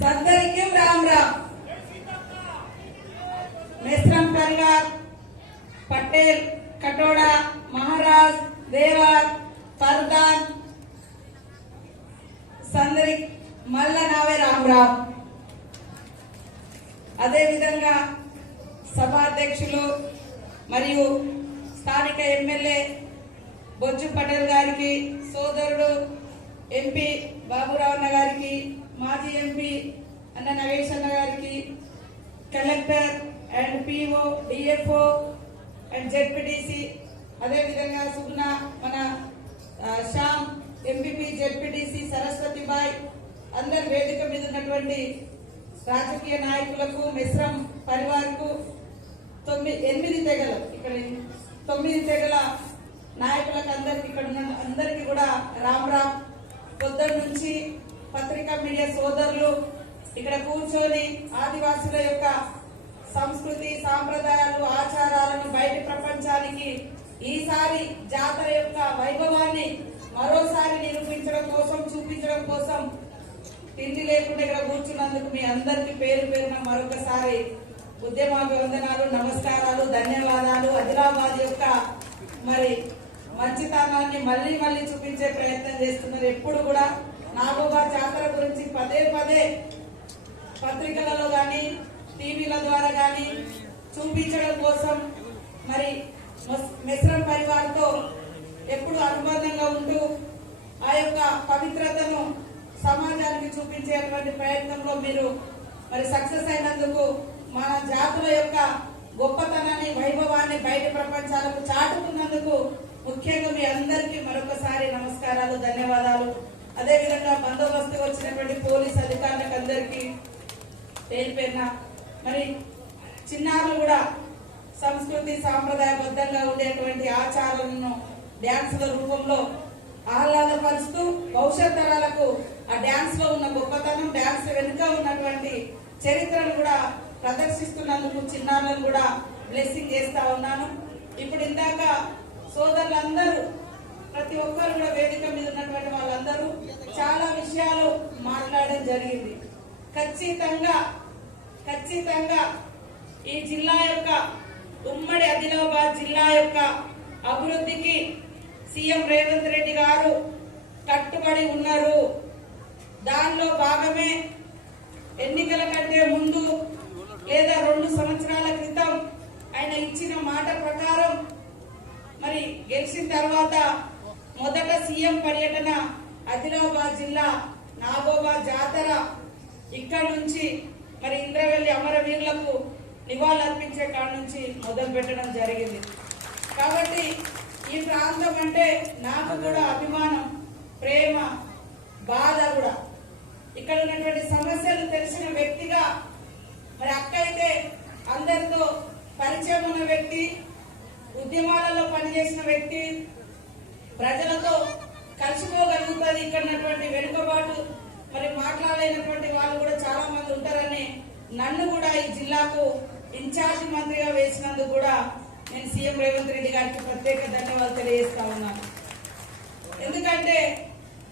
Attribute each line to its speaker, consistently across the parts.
Speaker 1: సద్దరికి రామ్ రామ్. మెస్రం పరివార్ పటేల్ కటోడా మహారాజ్ దేవార్ పర్దాన్ సందరి మల్ల నావే రామ్ రామ్. అదేవిధంగా సభాధ్యక్షులు మరియు స్థానిక ఎమ్మెల్యే బొజ్జు పటేల్ గారికి సోదరుడు ఎంపీ బాబురావన్న గారికి మాజీ ఎంపీ అన్న నగేష్ అన్న గారికి collector and PO DFO and ZPTC అదేవిధంగా సుగుణ మన శ్యామ్ ఎంపీపీ జెడ్పీటీసీ సరస్వతి బాయ్ అందరు వేదిక మీద ఉన్నటువంటి రాజకీయ నాయకులకు మిశ్రం పరివార్కు తొమ్మిది ఎనిమిది తెగలు ఇక్కడ తొమ్మిది తెగల నాయకులకు అందరికి ఇక్కడ ఉన్న అందరికీ కూడా రామ్ రామ్. పొద్దున్న నుంచి పత్రికా మీడియా సోదరులు ఇక్కడ కూర్చొని ఆదివాసుల యొక్క సంస్కృతి సాంప్రదాయాలు ఆచారాలను బయట ప్రపంచానికి ఈసారి జాతర యొక్క వైభవాన్ని మరోసారి నిరూపించడం కోసం చూపించడం కోసం తిండి లేకుండా ఇక్కడ కూర్చున్నందుకు మీ అందరికీ పేరు పేరున మరొకసారి ఉద్యమాభివందనాలు నమస్కారాలు ధన్యవాదాలు. ఆదిలాబాద్ యొక్క మరి మంచితనాన్ని మళ్ళీ మళ్ళీ చూపించే ప్రయత్నం చేస్తున్నారు ఎప్పుడు కూడా. నాగోబా జాతర గురించి పదే పదే పత్రికలలో కానీ టీవీల ద్వారా కానీ చూపించడం కోసం మరి మిశ్రం పరివార్తో ఎప్పుడు అనుబంధంగా ఉంటూ ఆ యొక్క పవిత్రతను సమాజానికి చూపించేటువంటి ప్రయత్నంలో మీరు మరి సక్సెస్ అయినందుకు మన జాతుల యొక్క గొప్పతనాన్ని వైభవాన్ని బయట ప్రపంచాలకు చాటుకున్నందుకు ముఖ్యంగా మీ అందరికీ మరొకసారి నమస్కారాలు ధన్యవాదాలు. అదేవిధంగా బందోబస్తు వచ్చినటువంటి పోలీస్ అధికారులకు అందరికీ పేరు పేరున మరి చిన్నారులు కూడా సంస్కృతి సాంప్రదాయబద్ధంగా ఉండేటువంటి ఆచారాలను డ్యాన్సుల రూపంలో ఆహ్లాదపరుస్తూ భవిష్యత్ తరాలకు ఆ డ్యాన్స్లో ఉన్న గొప్పతనం డ్యాన్స్ వెనుక ఉన్నటువంటి చరిత్రను కూడా ప్రదర్శిస్తున్నందుకు చిన్నారులను కూడా బ్లెస్సింగ్ చేస్తా ఉన్నాను. ఇప్పుడు ఇందాక సోదరులందరూ ప్రతి ఒక్కరు కూడా వేదిక మీద ఉన్నటువంటి వాళ్ళందరూ చాలా విషయాలు మాట్లాడడం జరిగింది. ఖచ్చితంగా ఖచ్చితంగా ఈ జిల్లా యొక్క ఉమ్మడి ఆదిలాబాద్ జిల్లా యొక్క అభివృద్ధికి సీఎం రేవంత్ రెడ్డి గారు కట్టుబడి ఉన్నారు. దానిలో భాగమే ఎన్నికల కంటే ముందు లేదా రెండు సంవత్సరాల క్రితం ఆయన ఇచ్చిన మాట ప్రకారం మరి గెలిచిన తర్వాత మొదట సీఎం పర్యటన ఆదిలాబాద్ జిల్లా నాగోబా జాతర ఇక్కడ నుంచి మరి ఇంద్రవెల్లి అమరవీరులకు నివాళులర్పించే కాడ నుంచి మొదలు పెట్టడం జరిగింది. కాబట్టి ఈ ప్రాంతం అంటే నాకు కూడా అభిమానం ప్రేమ బాధ కూడా. ఇక్కడ ఉన్నటువంటి సమస్యలు తెలిసిన వ్యక్తిగా మరి అక్క అయితే అందరితో పరిచయం ఉన్న వ్యక్తి ఉద్యమాలలో పనిచేసిన వ్యక్తి ప్రజలతో కలిసిపోగలుగుతుంది ఇక్కడ ఉన్నటువంటి వెనుకబాటు మరి మాట్లాడలేనటువంటి వాళ్ళు కూడా చాలా మంది ఉంటారని నన్ను కూడా ఈ జిల్లాకు ఇన్ఛార్జ్ మంత్రిగా వేసినందుకు కూడా నేను సీఎం రేవంత్ రెడ్డి గారికి ప్రత్యేక ధన్యవాదాలు తెలియజేస్తా ఉన్నాను. ఎందుకంటే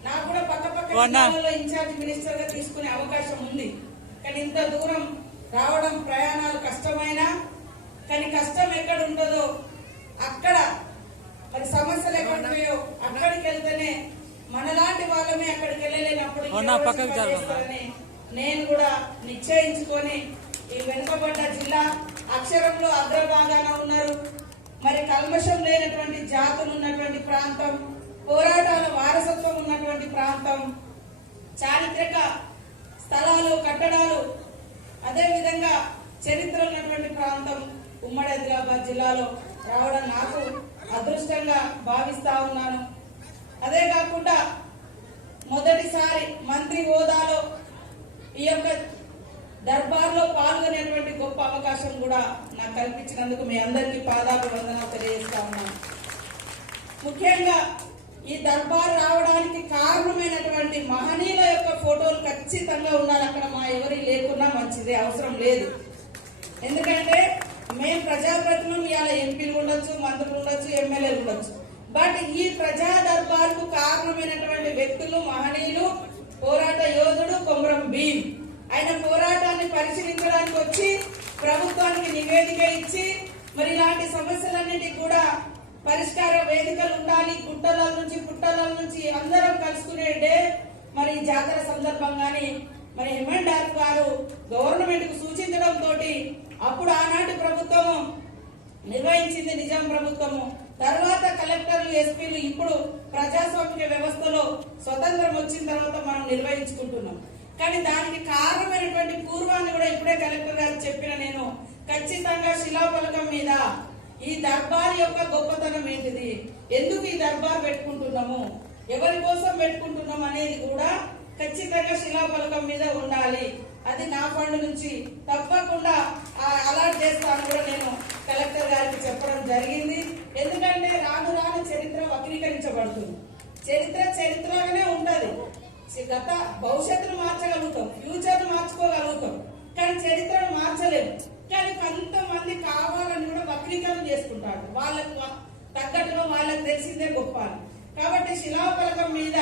Speaker 1: నాకు కూడా పక్క పక్క ఇన్ఛార్జ్ మినిస్టర్గా తీసుకునే అవకాశం ఉంది. కానీ ఇంత దూరం రావడం ప్రయాణాలు కష్టమైనా కానీ కష్టం ఎక్కడ ఉంటుందో అక్కడ మరి సమస్యలు ఎక్కడ ఉన్నాయో అక్కడికి వెళ్తేనే మనలాంటి వాళ్ళమే అక్కడికి వెళ్ళలేనప్పుడు నేను కూడా నిశ్చయించుకొని ఈ వెనుకబడ్డ జిల్లా అక్షరంలో అగ్రభాగాన ఉన్నారు. మరి కల్మషం లేనటువంటి జాతులు ఉన్నటువంటి ప్రాంతం పోరాటాల వారసత్వం ఉన్నటువంటి ప్రాంతం చారిత్రక స్థలాలు కట్టడాలు అదే విధంగా చరిత్ర ఉన్నటువంటి ప్రాంతం ఉమ్మడి ఆదిలాబాద్ జిల్లాలో రావడం నాకు అదృష్టంగా భావిస్తా ఉన్నాను. అదే కాకుండా మొదటిసారి మంత్రి హోదాలో ఈ యొక్క దర్బార్లో పాల్గొనేటువంటి గొప్ప అవకాశం కూడా నాకు కల్పించినందుకు మీ అందరికీ పాదాలు వందనాలు తెలియజేస్తా ఉన్నాను. ముఖ్యంగా ఈ దర్బార్ రావడానికి కారణమైనటువంటి మహనీయుల యొక్క ఫోటోలు ఖచ్చితంగా ఉండాలి. అక్కడ మా ఎవరి లేకున్నా మంచిది అవసరం లేదు. ఎందుకంటే మేము ప్రజాప్రతినిధులు ఇవాళ ఎంపీలు ఉండొచ్చు మంత్రులు ఉండొచ్చు ఎమ్మెల్యేలు ఉండొచ్చు. బట్ ఈ ప్రజా దర్బార్కు కారణమైనటువంటి వ్యక్తులు మహనీయులు పోరాట యోధుడు కొమరం భీమ్. అయిన పోరాటాన్ని పరిశీలించడానికి వచ్చి ప్రభుత్వానికి నివేదిక ఇచ్చి మరి ఇలాంటి సమస్యలన్నిటికీ కూడా పరిష్కార వేదికలు ఉండాలి. గుట్టల నుంచి పుట్టల నుంచి అందరం కలుసుకునే డే. మరి జాతర సందర్భంగానే మరి ఎంఎన్ఆర్ గారు గవర్నమెంట్కు సూచించడం తోటి అప్పుడు ఆనాటి ప్రభుత్వము నిర్వహించింది నిజాం ప్రభుత్వము. తర్వాత కలెక్టర్లు ఎస్పీలు ఇప్పుడు ప్రజాస్వామ్య వ్యవస్థలో స్వతంత్రం వచ్చిన తర్వాత మనం నిర్వహించుకుంటున్నాం. కానీ దానికి కారణమైనటువంటి పూర్వాన్ని కూడా ఇప్పుడే కలెక్టర్ గారు చెప్పిన నేను ఖచ్చితంగా శిలాఫలకం మీద ఈ దర్బార్ యొక్క గొప్పతనం ఏంటిది? ఎందుకు ఈ దర్బార్ పెట్టుకుంటున్నాము? ఎవరి కోసం పెట్టుకుంటున్నాం అనేది కూడా ఖచ్చితంగా శిలాఫలకం మీద ఉండాలి. అది నా ఫండ్ నుంచి తప్పకుండా ఆ- అలాట్ చేస్తాను కూడా నేను కలెక్టర్ గారికి చెప్పడం జరిగింది. ఎందుకంటే రాను రాను చరిత్ర వక్రీకరించబడుతుంది. చరిత్ర చరిత్రగానే ఉంటుంది. గత భవిష్యత్తును మార్చగలుగుతాం ఫ్యూచర్ను మార్చుకోగలుగుతాం. కానీ చరిత్రను మార్చలేము కానీ కొంతమంది కావాలని కూడా వక్రీకరణ చేసుకుంటారు. వాళ్ళకు తగ్గట్టుగా వాళ్ళకి తెలిసిందే గొప్ప కాబట్టి శిలాఫలకం మీద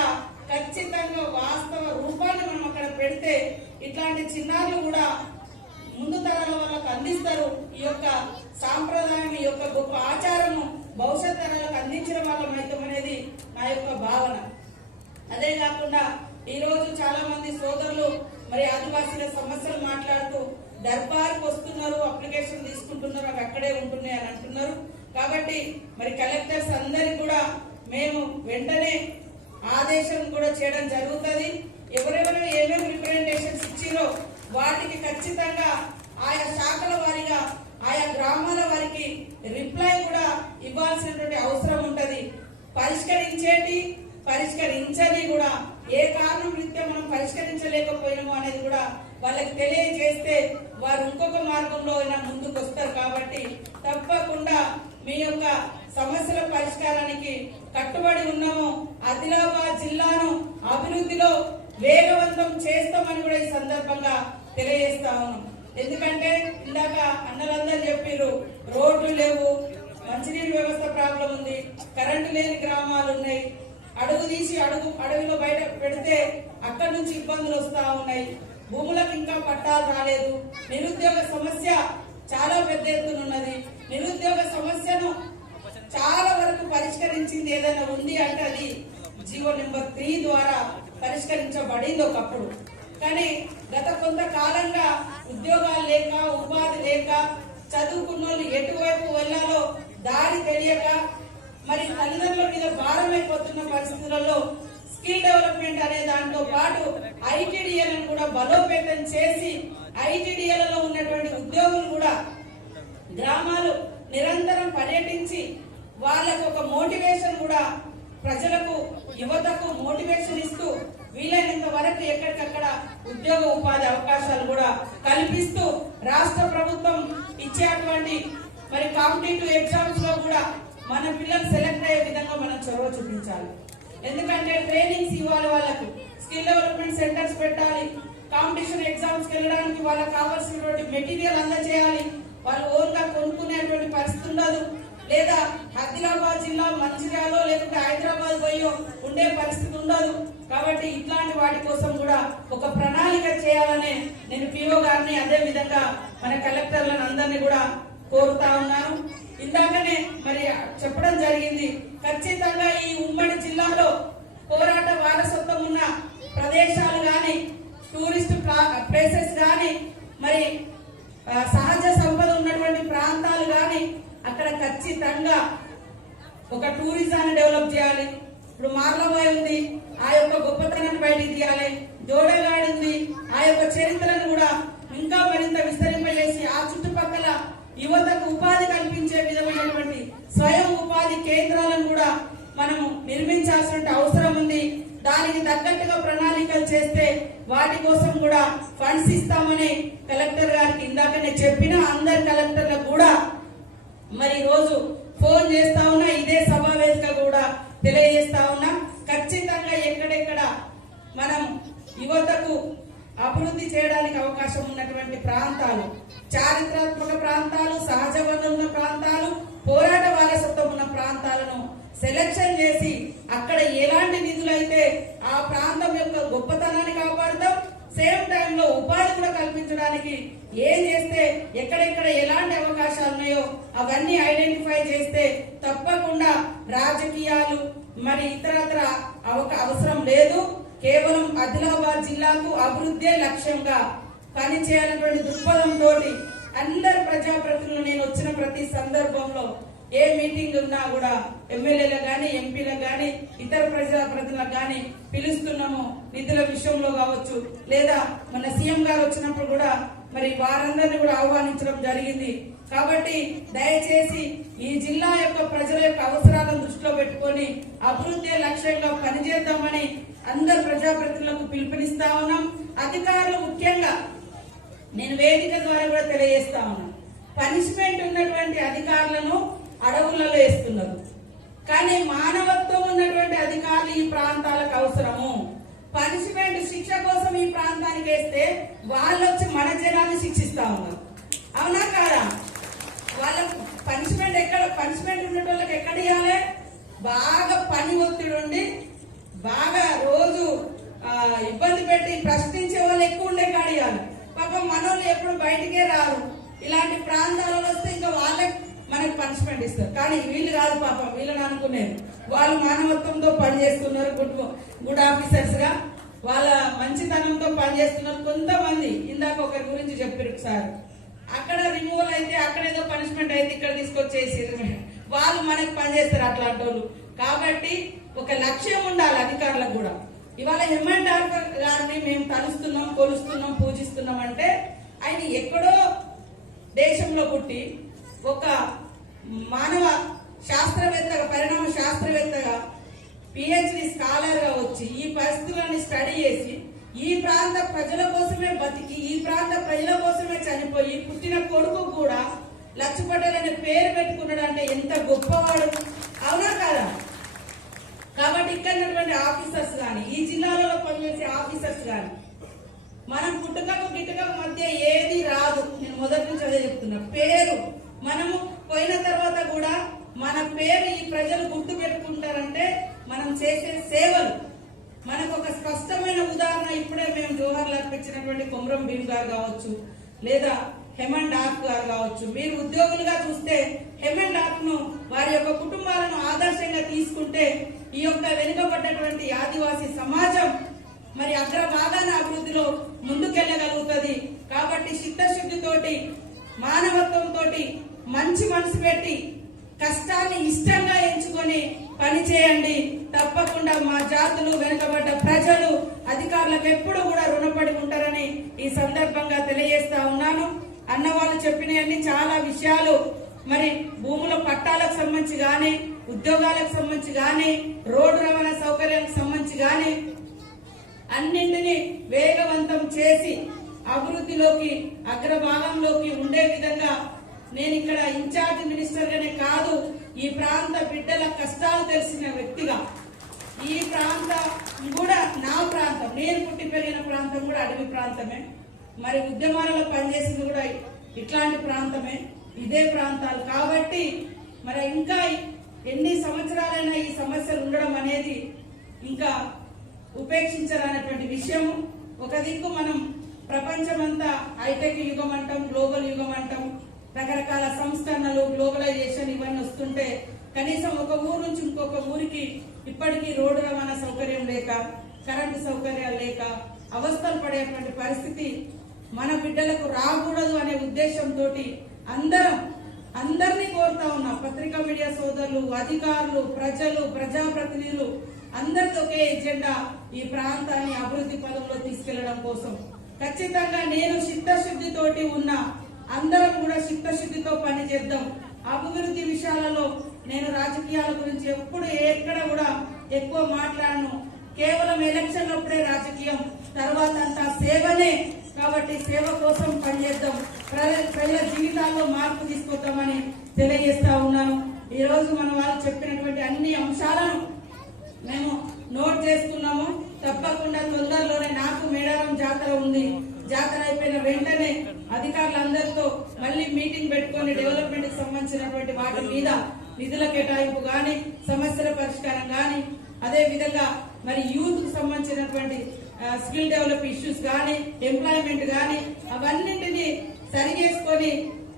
Speaker 1: ఖచ్చితంగా వాస్తవ రూపాన్ని మనం అక్కడ పెడితే ఇట్లాంటి చిన్నారులు కూడా ముందు తరాల వాళ్ళకు అందిస్తారు ఈ యొక్క సాంప్రదాయం ఈ యొక్క గొప్ప ఆచారము భవిష్యత్ తరాలకు అందించిన వాళ్ళం అవుతాం అనేది నా యొక్క భావన. అదే కాకుండా ఈరోజు చాలా మంది సోదరులు మరి ఆదివాసీల సమస్యలు మాట్లాడుతూ దర్బార్కి వస్తున్నారు అప్లికేషన్ తీసుకుంటున్నారు అవి అక్కడే ఉంటున్నాయి అని అంటున్నారు. కాబట్టి మరి కలెక్టర్స్ అందరికి కూడా మేము వెంటనే ఆదేశం కూడా చేయడం జరుగుతుంది. ఎవరెవరు ఏమేమి రిప్రజెంటేషన్స్ ఇచ్చిరో వాటికి ఖచ్చితంగా ఆయా శాఖల వారిగా ఆయా గ్రామాల వారికి రిప్లై కూడా ఇవ్వాల్సినటువంటి అవసరం ఉంటుంది. పరిష్కరించేటి పరిష్కరించని కూడా ఏ కారణం రీత్యా మనం పరిష్కరించలేకపోయినామో అనేది కూడా వాళ్ళకి తెలియజేస్తే వారు ఇంకొక మార్గంలో అయినా ముందుకు వస్తారు కాబట్టి తప్పకుండా మీ యొక్క సమస్యల పరిష్కారానికి కట్టుబడి ఉన్నాము. ఆదిలాబాద్ జిల్లాను అభివృద్ధిలో వేగవంతం చేస్తామని కూడా ఈ సందర్భంగా తెలియజేస్తా ఉన్నాం. ఎందుకంటే ఇందాక అన్నలందరూ చెప్పారు రోడ్లు లేవు మంచినీటి వ్యవస్థ ప్రాబ్లం ఉంది కరెంటు లేని గ్రామాలు ఉన్నాయి. అడుగు తీసి అడుగు అడవిలో బయట పెడితే అక్కడి నుంచి ఇబ్బందులు వస్తూ ఉన్నాయి. భూములకు ఇంకా పట్టాలు రాలేదు. నిరుద్యోగ సమస్య చాలా పెద్ద ఎత్తున ఉన్నది. నిరుద్యోగ సమస్యను చాలా వరకు పరిష్కరించింది ఏదైనా ఉంది అంటే అది జీవో నెంబర్ త్రీ ద్వారా పరిష్కరించబడింది ఒకప్పుడు. కానీ గత కొంతకాలంగా ఉద్యోగాలు లేక ఉపాధి లేక చదువుకున్న వాళ్ళు ఎటువైపు వెళ్ళాలో దారి తెలియక మరి తల్లిదండ్రుల మీద భారం అయిపోతున్న పరిస్థితులలో స్కిల్ డెవలప్మెంట్ అనే దాంతో పాటు ఐటీడీఏలను కూడా బలోపేతం చేసి ఐటీడీఏలలో ఉన్నటువంటి ఉద్యోగులు కూడా గ్రామాలు నిరంతరం పర్యటించి వాళ్ళకు ఒక మోటివేషన్ కూడా ప్రజలకు యువతకు మోటివేషన్ ఇస్తూ వీలైనంత వరకు ఎక్కడికక్కడ ఉద్యోగ ఉపాధి అవకాశాలు కూడా కల్పిస్తూ రాష్ట్ర ప్రభుత్వం ఇచ్చేటువంటి మరి కాంపిటేటివ్ ఎగ్జామ్స్లో కూడా మన పిల్లలు సెలెక్ట్ అయ్యే విధంగా మనం చొరవ చూపించాలి. ఎందుకంటే ట్రైనింగ్స్ ఇవ్వాలి వాళ్ళకు. స్కిల్ డెవలప్మెంట్ సెంటర్స్ పెట్టాలి. కాంపిటీషన్ ఎగ్జామ్స్కి వెళ్ళడానికి వాళ్ళకి కావాల్సినటువంటి మెటీరియల్ అందజేయాలి. వాళ్ళు ఓన్గా కొనుక్కునేటువంటి పరిస్థితి ఉండదు. లేదా ఆదిలాబాద్ జిల్లా మంచిర్యాలో లేకుంటే హైదరాబాద్ పోయో ఉండే పరిస్థితి ఉండదు. కాబట్టి ఇట్లాంటి వాటి కోసం కూడా ఒక ప్రణాళిక చేయాలనే నేను పిఓ గారిని అదే విధంగా మన కలెక్టర్లను అందరినీ కూడా కోరుతా ఉన్నాను. ఇందాకనే మరి చెప్పడం జరిగింది ఖచ్చితంగా ఈ ఉమ్మడి జిల్లాలో పోరాట వారసత్వం ఉన్న ప్రదేశాలు కానీ టూరిస్ట్ ప్లేసెస్ కానీ మరి సహజ సంపద ఉన్నటువంటి ప్రాంతాలు కానీ ఖచ్చితంగా ఒక టూరిజాన్ని డెవలప్ చేయాలి. ఇప్పుడు మార్లబాయ్ ఉంది. ఆ యొక్క గొప్పతనాన్ని బయటికి తీయాలి. జోడగాడ్ ఉంది. ఆ యొక్క చరిత్రను కూడా ఇంకా మరింత విస్తరింపజేసి ఆ చుట్టుపక్కల యువతకు ఉపాధి కల్పించే విధమైనటువంటి స్వయం ఉపాధి కేంద్రాలను కూడా మనము నిర్మించాల్సిన అవసరం ఉంది. దానికి తగ్గట్టుగా ప్రణాళికలు చేస్తే వాటి కోసం కూడా ఫండ్స్ ఇస్తామని కలెక్టర్ గారికి ఇందాకనే చెప్పిన అందరి కలెక్టర్లకు కూడా మరి రోజు ఫోన్ చేస్తా ఉన్నా ఇదే సభా కూడా తెలియజేస్తా ఉన్నా. ఖచ్చితంగా ఎక్కడెక్కడ మనం యువతకు అభివృద్ధి చేయడానికి అవకాశం ఉన్నటువంటి ప్రాంతాలు చారిత్రాత్మక ప్రాంతాలు సహజ వనరుల ప్రాంతాలు పోరాట వారసత్వం ఉన్న ప్రాంతాలను సెలెక్షన్ చేసి అక్కడ ఎలాంటి నిధులైతే ఆ ప్రాంతం యొక్క గొప్పతనాన్ని కాపాడుతాం సేమ్ టైంలో ఉపాధి కూడా కల్పించడానికి ఏం చేస్తే ఎక్కడెక్కడ ఎలాంటి అవకాశాలు ఉన్నాయో అవన్నీ ఐడెంటిఫై చేస్తే తప్పకుండా రాజకీయాలు మరి ఇతరత్ర అవసరం లేదు. కేవలం ఆదిలాబాద్ జిల్లాకు అభివృద్ధే లక్ష్యంగా పనిచేయాలన్నటువంటి దృక్పథంతో అందరు ప్రజాప్రతినిధులు నేను వచ్చిన ప్రతి సందర్భంలో ఏ మీటింగ్ ఉన్నా కూడా ఎమ్మెల్యేలకు కానీ ఎంపీలకు కానీ ఇతర ప్రజాప్రతినిధులకు కానీ పిలుస్తున్నాము నిధుల విషయంలో కావచ్చు. లేదా మన సీఎం గారు వచ్చినప్పుడు కూడా మరి వారందరినీ కూడా ఆహ్వానించడం జరిగింది. కాబట్టి దయచేసి ఈ జిల్లా యొక్క ప్రజల యొక్క అవసరాలను దృష్టిలో పెట్టుకొని అభివృద్ధి లక్ష్యంగా పనిచేద్దామని అందరు ప్రజాప్రతినిధులకు పిలుపునిస్తా ఉన్నాం. అధికారులు ముఖ్యంగా నేను వేదిక ద్వారా కూడా తెలియజేస్తా ఉన్నాను. పనిష్మెంట్ ఉన్నటువంటి అధికారులను అడవులలో వేస్తున్నారు కానీ మానవత్వం ఉన్నటువంటి అధికారులు ఈ ప్రాంతాలకు అవసరము. పనిష్మెంట్ శిక్ష కోసం ఈ ప్రాంతానికి వేస్తే వాళ్ళు వచ్చి మన జనాన్ని శిక్షిస్తా ఉన్నారు. అవునా కాదా? వాళ్ళకు పనిష్మెంట్ ఎక్కడ పనిష్మెంట్ ఉన్న వాళ్ళకి ఎక్కడ ఇవ్వాలి బాగా పని ఒత్తిడి ఉండి బాగా రోజు ఇబ్బంది పెట్టి ప్రశ్నించే వాళ్ళు ఎక్కువ ఉండే కాడియాలి పాపం మనోళ్ళు ఎప్పుడు బయటికే రారు. ఇలాంటి ప్రాంతాలలో వస్తే ఇంకా వాళ్ళకి మనకు పనిష్మెంట్ ఇస్తారు. కానీ వీళ్ళు కాదు పాపం వీళ్ళని అనుకునేది. వాళ్ళు మానవత్వంతో పనిచేస్తున్నారు గుడ్ గుడ్ ఆఫీసర్స్గా. వాళ్ళ మంచితనంతో పనిచేస్తున్నారు కొంతమంది. ఇందాక ఒకరి గురించి చెప్పారు సార్. అక్కడ రిమూవల్ అయితే అక్కడ ఏదో పనిష్మెంట్ అయితే ఇక్కడ తీసుకొచ్చేసి వాళ్ళు మనకి పనిచేస్తారు అట్లాంటి వాళ్ళు కాబట్టి ఒక లక్ష్యం ఉండాలి అధికారులకు కూడా. ఇవాళ హెమండ్ గారిని మేము తలుస్తున్నాం కొలుస్తున్నాం పూజిస్తున్నాం అంటే ఆయన ఎక్కడో దేశంలో పుట్టి ఒక మానవ శాస్త్రవేత్తగా పరిణామ శాస్త్రవేత్తగా పిహెచ్డి స్కాలర్గా వచ్చి ఈ పరిస్థితులను స్టడీ చేసి ఈ ప్రాంత ప్రజల కోసమే బతికి ఈ ప్రాంత ప్రజల కోసమే చనిపోయి పుట్టిన కొడుకు కూడా లచ్చపటేల్ అనే పేరు పెట్టుకున్నాడు అంటే ఎంత గొప్పవాడు. అవునా కదా? కాబట్టి ఇక్కడ ఉన్నటువంటి ఆఫీసర్స్ కానీ ఈ జిల్లాలలో పనిచేసే ఆఫీసర్స్ కానీ మనం పుట్టుకకు గిట్టుకకు మధ్య ఏది రాదు. నేను మొదటి నుంచి అదే చెప్తున్నా. పేరు మనము మన పేరు ఈ ప్రజలు గుర్తు పెట్టుకుంటారంటే మనం చేసే సేవలు. మనకు ఒక స్పష్టమైన ఉదాహరణ ఇప్పుడే మేము జోహర్లు అర్పించినటువంటి కొమరం భీమ్ గారు కావచ్చు లేదా హెమన్ డాక్ గారు కావచ్చు. మీరు ఉద్యోగులుగా చూస్తే హెమన్ డాక్ను వారి యొక్క కుటుంబాలను ఆదర్శంగా తీసుకుంటే ఈ యొక్క వెనుకబడ్డటువంటి ఆదివాసీ సమాజం మరి అగ్రభాగాన అభివృద్ధిలో ముందుకెళ్ళగలుగుతుంది. కాబట్టి చిత్తశుద్ధితోటి మానవత్వంతో మంచి మనసు పెట్టి కష్టాన్ని ఇష్టంగా ఎంచుకొని పని చేయండి. తప్పకుండా మా జాతులు వెనుకబడ్డ ప్రజలు అధికారులకు ఎప్పుడు కూడా రుణపడి ఉంటారని ఈ సందర్భంగా తెలియజేస్తా ఉన్నాను. అన్న వాళ్ళు చెప్పినవన్నీ చాలా విషయాలు. మరి భూముల పట్టాలకు సంబంధించి గాని ఉద్యోగాలకు సంబంధించి గాని రోడ్డు రవాణా సౌకర్యాలకు సంబంధించి గాని అన్నింటినీ వేగవంతం చేసి అభివృద్ధిలోకి అగ్రభాగంలోకి ఉండే విధంగా నేను ఇక్కడ ఇన్ఛార్జ్ మినిస్టర్ గానే కాదు ఈ ప్రాంత బిడ్డల కష్టాలు తెలిసిన వ్యక్తిగా. ఈ ప్రాంతం కూడా నా ప్రాంతం. నేను పుట్టి పెరిగిన ప్రాంతం కూడా అడవి ప్రాంతమే. మరి ఉద్యమాలలో పనిచేసింది కూడా ఇట్లాంటి ప్రాంతమే. ఇదే ప్రాంతాలు. కాబట్టి మరి ఇంకా ఎన్ని సంవత్సరాలైనా ఈ సమస్యలు ఉండడం అనేది ఇంకా ఉపేక్షించాలనేటువంటి విషయం ఒక దిక్కు మనం ప్రపంచమంతా హైటెక్ యుగం అంటాం గ్లోబల్ యుగం అంటాం. రకరకాల సంస్కరణలు గ్లోబలైజేషన్ ఇవన్నీ వస్తుంటే కనీసం ఒక ఊరు నుంచి ఇంకొక ఊరికి ఇప్పటికీ రోడ్డు రవాణా సౌకర్యం లేక కరెంటు సౌకర్యాలు లేక అవస్థలు పడేటువంటి పరిస్థితి మన బిడ్డలకు రాకూడదు అనే ఉద్దేశంతో అందరం అందరినీ కోరుతా ఉన్నా. పత్రికా మీడియా సోదరులు అధికారులు ప్రజలు ప్రజాప్రతినిధులు అందరితో ఒకే ఎజెండా ఈ ప్రాంతాన్ని అభివృద్ధి పదంలో తీసుకెళ్ళడం కోసం. ఖచ్చితంగా నేను చిత్తశుద్ధితోటి ఉన్నా అందరం కూడా చిత్తశుద్ధితో పనిచేద్దాం అభివృద్ధి విషయాలలో నేను రాజకీయాల గురించి ఎప్పుడు ఎక్కడ కూడా ఎక్కువ మాట్లాడను. కేవలం ఎలక్షన్ అప్పుడే రాజకీయం. తర్వాత అంతా సేవనే. కాబట్టి సేవ కోసం పనిచేద్దాం ప్రజల జీవితాల్లో మార్పు తీసుకొద్దామని తెలియజేస్తా ఉన్నాను. ఈ రోజు మన వాళ్ళు చెప్పినటువంటి అన్ని అంశాలను మేము నోట్ చేసుకున్నాము. తప్పకుండా తొందరలోనే నాకు మేడారం జాతర ఉంది. జాతర అయిపోయిన వెంటనే అధికారులందరితో మళ్ళీ మీటింగ్ పెట్టుకొని డెవలప్మెంట్కి సంబంధించినటువంటి వాటి మీద నిధుల కేటాయింపు గాని సమస్యల పరిష్కారం గాని అదే విధంగా మరి యూత్కు సంబంధించినటువంటి స్కిల్ డెవలప్ ఇష్యూస్ కానీ ఎంప్లాయ్మెంట్ కానీ అవన్నింటినీ సరి చేసుకొని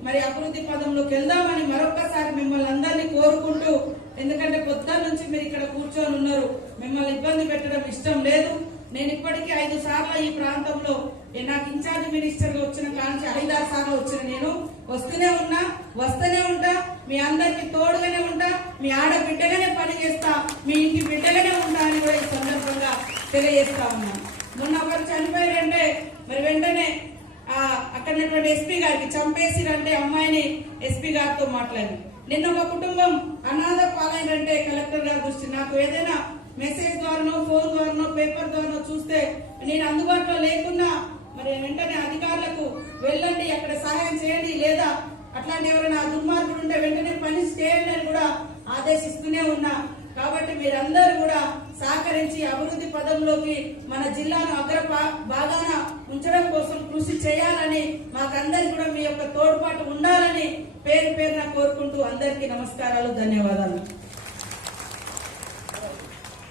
Speaker 1: మరి అభివృద్ధి పదంలోకి వెళ్దామని మరొకసారి మిమ్మల్ని అందరినీ కోరుకుంటూ ఎందుకంటే పొద్దున్న నుంచి మీరు ఇక్కడ కూర్చొని ఉన్నారు. మిమ్మల్ని ఇబ్బంది పెట్టడం ఇష్టం లేదు. నేను ఇప్పటికీ ఐదు సార్లు ఈ ప్రాంతంలో నాకు ఇన్ఛార్జ్ మినిస్టర్ వచ్చిన కాంచి ఐదారు సార్లు వచ్చిన నేను వస్తూనే ఉన్నా వస్తూనే ఉంటా మీ అందరికి తోడుగానే ఉంటా మీ ఆడబిడ్డగానే పని చేస్తా మీ ఇంటి బిడ్డగానే ఉంటా అని కూడా ఈ సందర్భంగా తెలియజేస్తా ఉన్నా. మొన్న ఒకరు చనిపోయారంటే మరి వెంటనే ఆ అక్కడ ఎస్పీ గారికి చంపేసిరంటే అమ్మాయిని ఎస్పీ గారితో మాట్లాడి నిన్న ఒక కుటుంబం అనాథ పాలైనంటే కలెక్టర్ గారి దృష్టి నాకు ఏదైనా మెసేజ్ ద్వారానో ఫోన్ ద్వారానో పేపర్ ద్వారానో చూస్తే నేను అందుబాటులో లేకున్నా మరి వెంటనే అధికారులకు వెళ్ళండి అక్కడ సహాయం చేయండి. లేదా అట్లాంటి ఎవరైనా దుర్మార్గులు ఉంటే వెంటనే పని చేయండి అని కూడా ఆదేశిస్తూనే ఉన్నా. కాబట్టి మీరందరూ కూడా సహకరించి అభివృద్ధి పదంలోకి మన జిల్లాను అగ్ర భాగాన ఉంచడం కోసం కృషి చేయాలని మాకందరికి కూడా మీ యొక్క తోడ్పాటు ఉండాలని పేరు పేరున కోరుకుంటూ అందరికీ నమస్కారాలు ధన్యవాదాలు.